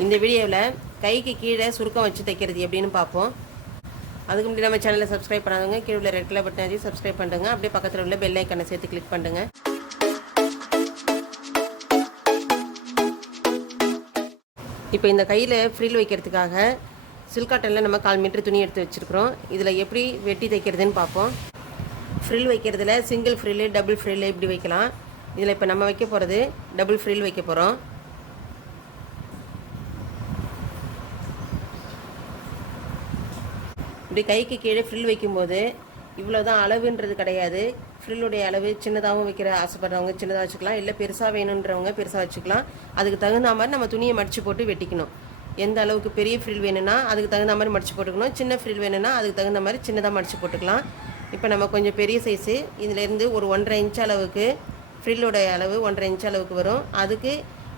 இந்த வீடியோவில் கைக்கு கீழே சுருக்கம் வச்சு தைக்கிறது எப்படின்னு பார்ப்போம். அதுக்கு முன்னாடி நம்ம சேனலை சப்ஸ்கிரைப் பண்ணாதவங்க கீழே உள்ள ரெட் கலர் பட்டன் அழுத்தி சப்ஸ்கிரைப் பண்ணுங்க. அப்படியே பக்கத்தில் உள்ள பெல் ஐக்கனை சேர்த்து கிளிக் பண்ணுங்க. இப்போ இந்த கையில் ஃப்ரில் வைக்கிறதுக்காக சில்க் காட்டனில் நம்ம 1/4 மீட்டர் துணி எடுத்து வச்சுருக்கிறோம். இதில் எப்படி வெட்டி தைக்கிறதுன்னு பார்ப்போம். ஃப்ரில் வைக்கிறதுல சிங்கிள் ஃப்ரில்லு, டபுள் ஃப்ரில்லு இப்படி வைக்கலாம். இதில் இப்போ நம்ம வைக்க போகிறது டபுள் ஃப்ரில் வைக்க போகிறோம். இப்படி கைக்கு கீழே ஃப்ரில் வைக்கும்போது இவ்வளோ தான் அளவுன்றது கிடையாது. ஃப்ரில்லுடைய அளவு சின்னதாகவும் வைக்கிற ஆசைப்படுறவங்க சின்னதாக வச்சுக்கலாம், இல்லை பெருசாக வேணுன்றவங்க பெருசாக வச்சுக்கலாம். அதுக்கு தகுந்த மாதிரி நம்ம துணியை மடித்து போட்டு வெட்டிக்கணும். எந்த அளவுக்கு பெரிய ஃப்ரில் வேணும்னா அதுக்கு தகுந்த மாதிரி மடித்து போட்டுக்கணும். சின்ன ஃப்ரில் வேணும்னா அதுக்கு தகுந்த மாதிரி சின்னதாக மடித்து போட்டுக்கலாம். இப்போ நம்ம கொஞ்சம் பெரிய சைஸு இதிலேருந்து ஒரு 1.5 இன்ச் அளவுக்கு ஃப்ரில்லோடைய அளவு 1.5 இன்ச் அளவுக்கு வரும். அதுக்கு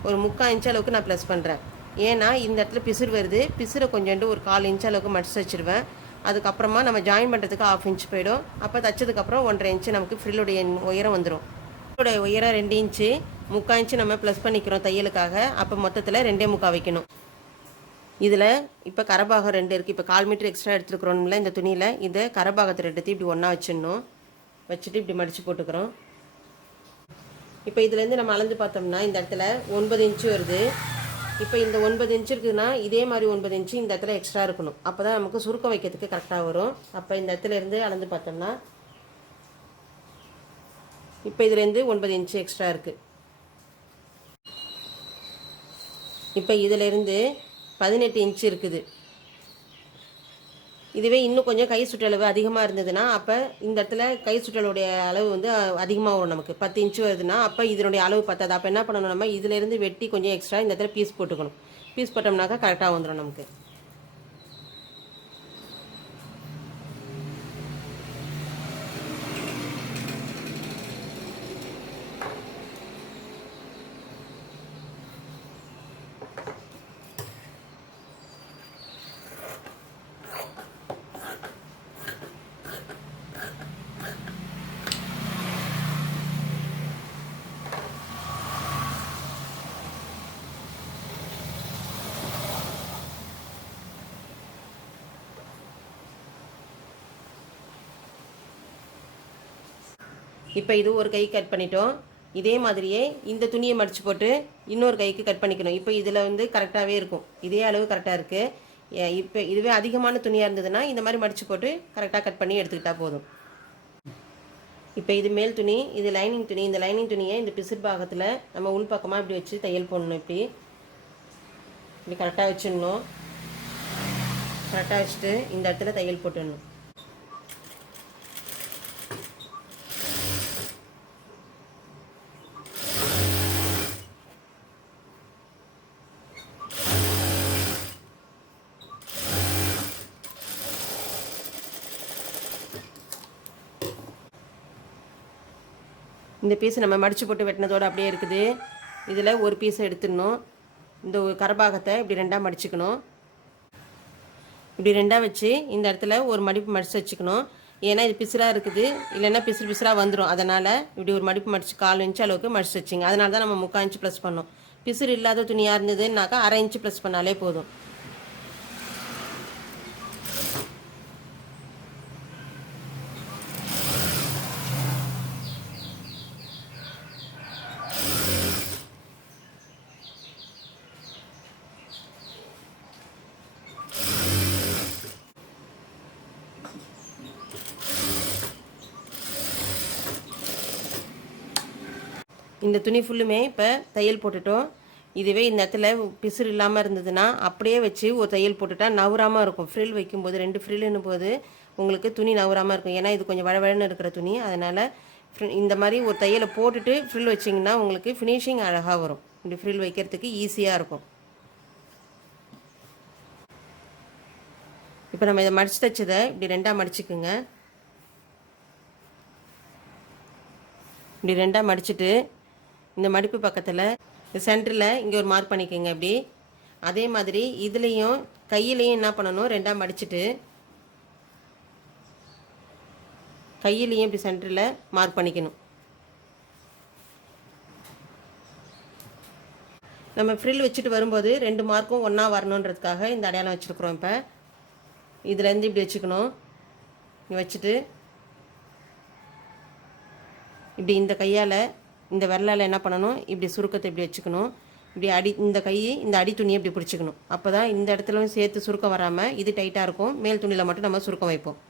ஒரு 3/4 இன்ச் அளவுக்கு நான் ப்ளஸ் பண்ணுறேன். ஏன்னா இந்த இடத்துல பிசுறு வருது. பிசுரை கொஞ்சோண்டு ஒரு 1/4 இன்ச் அளவுக்கு மடித்து வச்சுருவேன். அதுக்கப்புறமா நம்ம ஜாயின் பண்ணுறதுக்கு 1/2 இன்ச் போயிடும். அப்போ தைச்சதுக்கப்புறம் 1.5 இன்ச்சு நமக்கு ஃப்ரில்லுடைய உயரம் வந்துடும். ஃப்ரில்லுடைய உயரம் 2 இன்ச்சு, 3/4 இன்ச்சு நம்ம ப்ளஸ் பண்ணிக்கிறோம் தையலுக்காக. அப்போ மொத்தத்தில் 2.75 வைக்கணும். இதில் இப்போ கரபாகம் 2 இருக்குது. இப்போ 1/4 மீட்டர் எக்ஸ்ட்ரா எடுத்துக்கிறோம்ல இந்த துணியில், இதை கரபாகத்தை 2 இப்படி ஒன்றா வச்சிடணும். வச்சுட்டு இப்படி மடித்து போட்டுக்கிறோம். இப்போ இதுலேருந்து நம்ம அளந்து பார்த்தோம்னா இந்த இடத்துல 9 இன்ச்சு வருது. இப்போ இந்த 9 இன்ச்சு இருக்குதுன்னா இதே மாதிரி 9 இன்ச்சு இந்த இடத்துல எக்ஸ்ட்ரா இருக்கணும். அப்போ தான் நமக்கு சுருக்கம் வைக்கிறதுக்கு கரெக்டாக வரும். அப்போ இந்த இடத்துல இருந்து அளந்து பார்த்தோம்னா இப்போ இதுலேருந்து 9 இன்ச்சு எக்ஸ்ட்ரா இருக்குது. இப்போ இதிலேருந்து 18 இன்ச்சு இருக்குது. இதுவே இன்னும் கொஞ்சம் கை சுற்றளவு அதிகமாக இருந்ததுன்னா அப்போ இந்த இடத்துல கை சுற்றலுடைய அளவு வந்து அதிகமாக வரும். நமக்கு 10 இன்ச்சு வருதுன்னா அப்போ இதனுடைய அளவு பத்தாது. அப்போ என்ன பண்ணணும், நம்ம இதிலேருந்து வெட்டி கொஞ்சம் எக்ஸ்ட்ரா இந்த இடத்துல பீஸ் போட்டுக்கணும். பீஸ் போட்டோம்னாக்கா கரெக்டாக வந்துடும் நமக்கு. இப்போ இது ஒரு கை கட் பண்ணிட்டோம். இதே மாதிரியே இந்த துணியை மடித்து போட்டு இன்னொரு கைக்கு கட் பண்ணிக்கணும். இப்போ இதில் வந்து கரெக்டாகவே இருக்கும். இதே அளவு கரெக்டாக இருக்குது. இப்போ இதுவே அதிகமான துணியாக இருந்ததுன்னா இந்த மாதிரி மடித்து போட்டு கரெக்டாக கட் பண்ணி எடுத்துக்கிட்டால் போதும். இப்போ இது மேல் துணி, இது லைனிங் துணி. இந்த லைனிங் துணியை இந்த பிசிறு பாகத்தில் நம்ம உள் பக்கமாக இப்படி வச்சு தையல் போடணும். இப்படி கரெக்டாக வச்சிடணும். கரெக்டாக வச்சுட்டு இந்த இடத்துல தையல் போட்டுடணும். இந்த பீஸ் நம்ம மடித்து போட்டு வெட்டினதோடு அப்படியே இருக்குது. இதில் ஒரு பீஸை எடுத்துடணும். இந்த கரபாகத்தை இப்படி 2ஆக மடிச்சுக்கணும். இப்படி 2ஆக வச்சு இந்த இடத்துல ஒரு மடிப்பு மடித்து வச்சுக்கணும். ஏன்னா இது பிசுறாக இருக்குது, இல்லைன்னா பிசுறாக வந்துடும். அதனால் இப்படி ஒரு மடிப்பு மடித்து 1/4 இன்ச் அளவுக்கு மடித்து வச்சுங்க. அதனால தான் நம்ம 3/4 இன்ச்சு ப்ளஸ் பண்ணோம். பிசுறு இல்லாத துணியாக இருந்ததுன்னாக்கா 1/2 இன்ச்சு ப்ளஸ் பண்ணாலே போதும். இந்த துணி ஃபுல்லுமே இப்போ தையல் போட்டுட்டோம். இதுவே இந்த இடத்துல பிசுறு இல்லாமல் இருந்ததுன்னா அப்படியே வச்சு ஒரு தையல் போட்டுட்டா நவுறாமல் இருக்கும். ஃப்ரில் வைக்கும்போது 2 ஃப்ரில்லுன்னும் போது உங்களுக்கு துணி நவுறாமல் இருக்கும். ஏன்னா இது கொஞ்சம் வழவழன்னு இருக்கிற துணி. அதனால் இந்த மாதிரி ஒரு தையலை போட்டுட்டு ஃப்ரில் வச்சிங்கன்னா உங்களுக்கு ஃபினிஷிங் அழகாக வரும். இப்படி ஃப்ரில் வைக்கிறதுக்கு ஈஸியாக இருக்கும். இப்போ நம்ம இதை மடித்து தைச்சதை இப்படி 2ஆக மடிச்சுக்குங்க. இப்படி 2ஆக மடிச்சுட்டு இந்த மடிப்பு பக்கத்தில் சென்டரில் இங்கே ஒரு மார்க் பண்ணிக்கோங்க. இப்படி அதே மாதிரி இதுலேயும் கையிலையும் என்ன பண்ணணும், 2ஆக மடிச்சுட்டு கையிலையும் இப்படி சென்டரில் மார்க் பண்ணிக்கணும். நம்ம ஃப்ரில் வச்சுட்டு வரும்போது 2 மார்க்கும் ஒன்றா வரணுன்றதுக்காக இந்த அடையாளம் வச்சுருக்குறோம். இப்போ இதுலேருந்து இப்படி வச்சுக்கணும். வச்சுட்டு இப்படி இந்த கையால் இந்த விரலால் என்ன பண்ணணும், இப்படி சுருக்கத்தை இப்படி வச்சுக்கணும். இப்படி இந்த அடி துணியை இப்படி பிடிச்சிக்கணும். அப்போ தான் இந்த இடத்துலையும் சேர்த்து சுருக்கம் வராமல் இது டைட்டாக இருக்கும். மேல் துணியில் மட்டும் நம்ம சுருக்கம் வைப்போம்.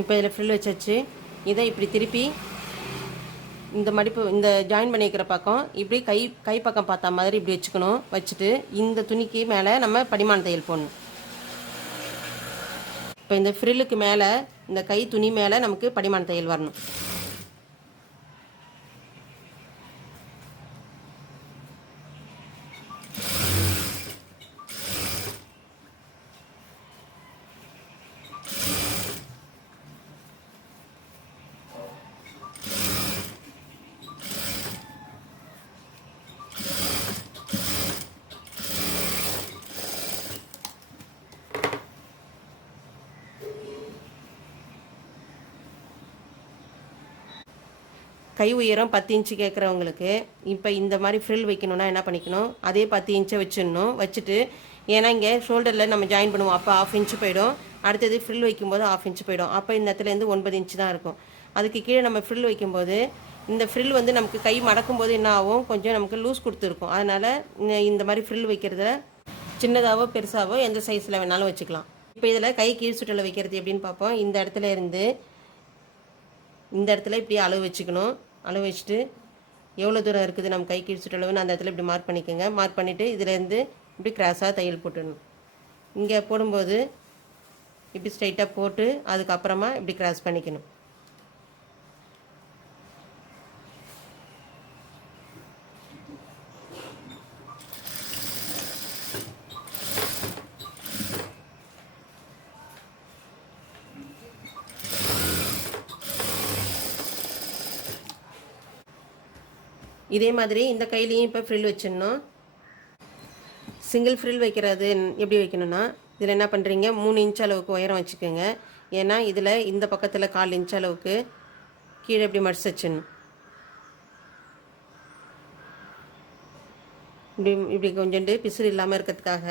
இப்போ இதில் ஃப்ரில் வச்சாச்சு. இதை இப்படி திருப்பி இந்த மடிப்பு இந்த ஜாயின் பண்ணிக்கிற பக்கம் இப்படி கை பக்கம் பார்த்தா மாதிரி இப்படி வச்சுக்கணும். வச்சுட்டு இந்த துணிக்கு மேலே நம்ம படிமான தையல் போடணும். இப்போ இந்த ஃப்ரில்லுக்கு மேலே இந்த கை துணி மேலே நமக்கு படிமான தையல் வரணும். கை உயரம் 10 இன்ச்சு கேட்குறவங்களுக்கு இப்போ இந்த மாதிரி ஃப்ரில் வைக்கணுன்னா என்ன பண்ணிக்கணும், அதே 10 இன்ச்சை வச்சிடணும். வச்சுட்டு ஏன்னா இங்கே ஷோல்டரில் நம்ம ஜாயின் பண்ணுவோம், அப்போ 1/2 இன்ச்சு போயிடும். அடுத்தது ஃப்ரில் வைக்கும்போது 1/2 இன்ச்சு போயிடும். அப்போ இந்த இடத்துலேருந்து 9 இன்ச்சு தான் இருக்கும். அதுக்கு கீழே நம்ம ஃப்ரில் வைக்கும்போது இந்த ஃப்ரில் வந்து நமக்கு கை மடக்கும்போது என்ன ஆகும், கொஞ்சம் நமக்கு லூஸ் கொடுத்துருக்கும். அதனால் இந்த மாதிரி ஃப்ரில் வைக்கிறத சின்னதாகவோ பெருசாகவோ எந்த சைஸில் வேணாலும் வச்சுக்கலாம். இப்போ இதில் கை கீழ் சுற்றலை வைக்கிறது எப்படின்னு பார்ப்போம். இந்த இடத்துல இருந்து இந்த இடத்துல இப்படி அளவு வச்சுக்கணும். அளவு வச்சுட்டு எவ்வளோ தூரம் இருக்குது நம்ம கை கீழ் சுற்றளவுன்னு அந்த இடத்துல இப்படி மார்க் பண்ணிக்கோங்க. மார்க் பண்ணிவிட்டு இதிலேருந்து இப்படி கிராஸாக தையல் போட்டுடணும். இங்கே போடும்போது இப்படி ஸ்ட்ரைட்டாக போட்டு அதுக்கப்புறமா இப்படி கிராஸ் பண்ணிக்கணும். இதே மாதிரி இந்த கையிலையும் இப்போ ஃப்ரில் வச்சிடணும். சிங்கிள் ஃப்ரில் வைக்கிறது எப்படி வைக்கணும்னா, இதில் என்ன பண்ணுறீங்க, 3 இன்ச் அளவுக்கு உயரம் வச்சுக்கோங்க. ஏன்னா இதில் இந்த பக்கத்தில் 1/4 இன்ச் அளவுக்கு கீழே இப்படி மடிச்சு வச்சிடணும். இப்படி கொஞ்சோண்டு பிசுறு இல்லாமல் இருக்கிறதுக்காக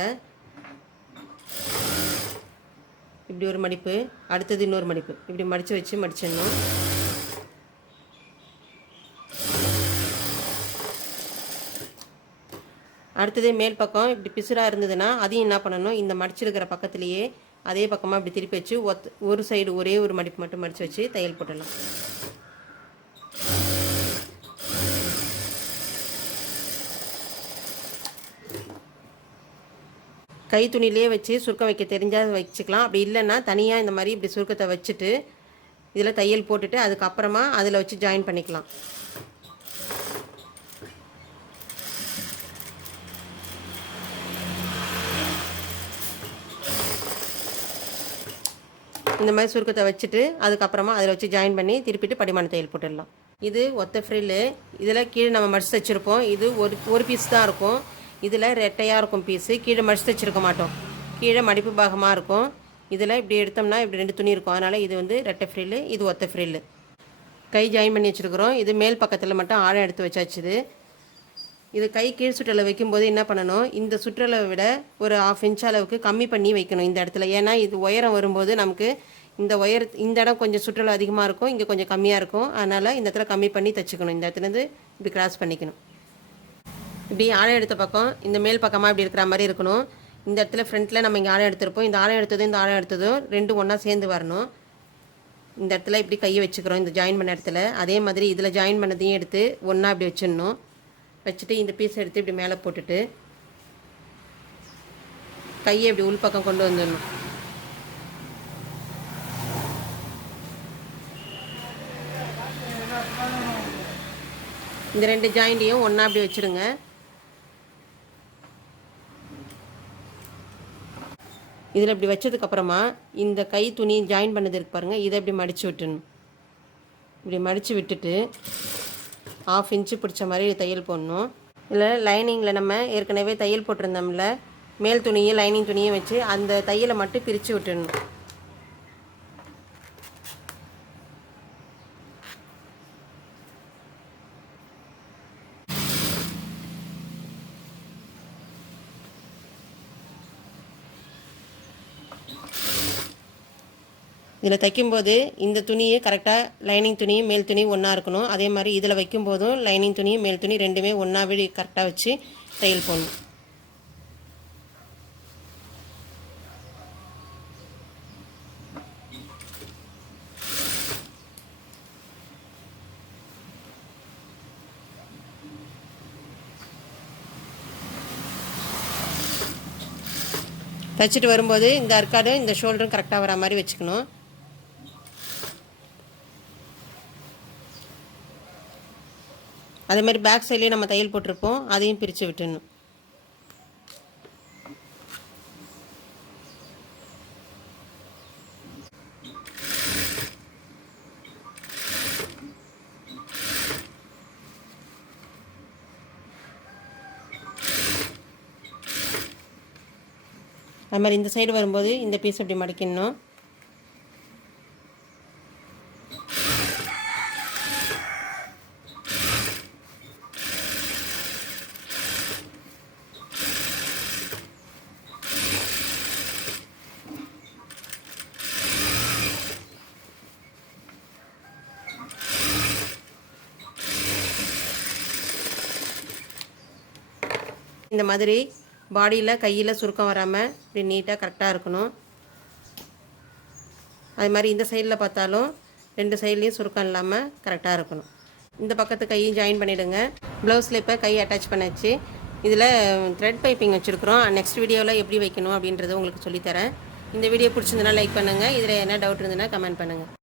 இப்படி ஒரு மடிப்பு, அடுத்தது இன்னொரு மடிப்பு, இப்படி மடித்து வச்சு மடிச்சிடணும். அடுத்தது மேல் பக்கம் இப்படி பிசுறாக இருந்ததுன்னா அதையும் என்ன பண்ணணும், இந்த மடிச்சிருக்கிற பக்கத்துலேயே அதே பக்கமாக இப்படி திருப்பி வச்சு ஒரு சைடு ஒரே ஒரு மடிப்பு மட்டும் மடித்து வச்சு தையல் போட்டுடலாம். கை துணியிலே வச்சு சுருக்கம் வைக்க தெரிஞ்சால் வச்சுக்கலாம். அப்படி இல்லைன்னா தனியாக இந்த மாதிரி இப்படி சுருக்கத்தை வச்சுட்டு இதில் தையல் போட்டுட்டு அதுக்கப்புறமா அதில் வச்சு ஜாயின் பண்ணிக்கலாம். இந்த மாதிரி சுருக்கத்தை வச்சுட்டு அதுக்கப்புறமா அதில் வச்சு ஜாயின் பண்ணி திருப்பிட்டு படிமான தையல் போட்டுடலாம். இது ஒத்த ஃப்ரில்லு. இதில் கீழே நம்ம மடிச்சு தைச்சிருப்போம். இது ஒரு பீஸ் தான் இருக்கும். இதில் ரெட்டையாக இருக்கும் பீஸு. கீழே மடிச்சு தைச்சிருக்க மாட்டோம். கீழே மடிப்பு பாகமாக இருக்கும். இதில் இப்படி எடுத்தோம்னா இப்படி 2 துணி இருக்கும். அதனால் இது வந்து ரெட்டை ஃப்ரில்லு, இது ஒத்த ஃப்ரில்லு. கை ஜாயின் பண்ணி வச்சுருக்குறோம். இது மேல் பக்கத்தில் மட்டும் ஆழம் எடுத்து வச்சாச்சுது. இது கை கீழ் சுற்றலை வைக்கும்போது என்ன பண்ணணும், இந்த சுற்றலை விட ஒரு 1/2 இன்ச் அளவுக்கு கம்மி பண்ணி வைக்கணும் இந்த இடத்துல. ஏன்னா இது உயரம் வரும்போது நமக்கு இந்த இடம் கொஞ்சம் சுற்றலை அதிகமாக இருக்கும், இங்கே கொஞ்சம் கம்மியாக இருக்கும். அதனால் இந்த இடத்துல கம்மி பண்ணி தைச்சிக்கணும். இந்த இடத்துலேருந்து இப்படி கிராஸ் பண்ணிக்கணும். இப்படி ஆழம் எடுத்த பக்கம் இந்த மேல் பக்கமாக இப்படி இருக்கிற மாதிரி இருக்கணும். இந்த இடத்துல ஃப்ரண்ட்டில் நம்ம இங்கே ஆழம் எடுத்திருப்போம். இந்த ஆழம் எடுத்ததும் இந்த ஆழம் எடுத்ததும் ரெண்டும் ஒன்றா சேர்ந்து வரணும். இந்த இடத்துல இப்படி கையை வச்சுக்கிறோம் இந்த ஜாயின் பண்ண இடத்துல. அதே மாதிரி இதில் ஜாயின் பண்ணதையும் எடுத்து ஒன்றா இப்படி வச்சிடணும். வச்சுட்டு இந்த பீஸ் எடுத்து இப்படி மேலே போட்டுட்டு கையை இப்படி உள்பக்கம் கொண்டு வந்துடணும். இந்த 2 ஜாயிண்ட்டையும் ஒன்றா அப்படி வச்சுருங்க. இதில் இப்படி வச்சதுக்கப்புறமா இந்த கை துணி ஜாயின் பண்ணது இருக்கு பாருங்கள், இதை இப்படி மடித்து விட்டுணும். இப்படி மடித்து விட்டுட்டு 1/2 இன்ச்சு பிடிச்ச மாதிரி தையல் போடணும். இதில் லைனிங்கில் நம்ம ஏற்கனவே தையல் போட்டிருந்தோம்ல, மேல் துணியும் லைனிங் துணியும் வச்சு அந்த தையலை மட்டும் பிரித்து விட்டுடணும். இதில் தைக்கும்போது இந்த துணியை கரெக்டாக லைனிங் துணியும் மேல் துணியும் ஒன்றா இருக்கணும். அதே மாதிரி இதில் வைக்கும்போதும் லைனிங் துணியும் மேல் துணி ரெண்டுமே ஒன்றாவே கரெக்டாக வச்சு தையல் போடணும். தைச்சிட்டு வரும்போது இந்த அர்க்காடும் இந்த ஷோல்டரும் கரெக்டாக வர மாதிரி வச்சுக்கணும். அதே மாதிரி பேக் சைட்லேயும் நம்ம தையல் போட்டிருப்போம், அதையும் பிரித்து விட்டுடணும். அது மாதிரி இந்த சைடு வரும்போது இந்த பீஸ் அப்படி மடிக்கணும். இந்த மாதிரி பாடியில் கையில் சுருக்கம் வராமல் இப்படி நீட்டாக கரெக்டாக இருக்கணும். அது மாதிரி இந்த சைடில் பார்த்தாலும் 2 சைட்லேயும் சுருக்கம் இல்லாமல் கரெக்டாக இருக்கணும். இந்த பக்கத்து கையும் ஜாயின் பண்ணிவிடுங்க. ப்ளவுஸில் இப்போ கை அட்டாச் பண்ணிச்சு. இதில் த்ரெட் பைப்பிங் வச்சுருக்குறோம். நெக்ஸ்ட் வீடியோவில் எப்படி வைக்கணும் அப்படின்றத உங்களுக்கு சொல்லித்தரேன். இந்த வீடியோ பிடிச்சிருந்தனா லைக் பண்ணுங்கள். இதில் என்ன டவுட் இருந்ததுன்னா கமெண்ட் பண்ணுங்கள்.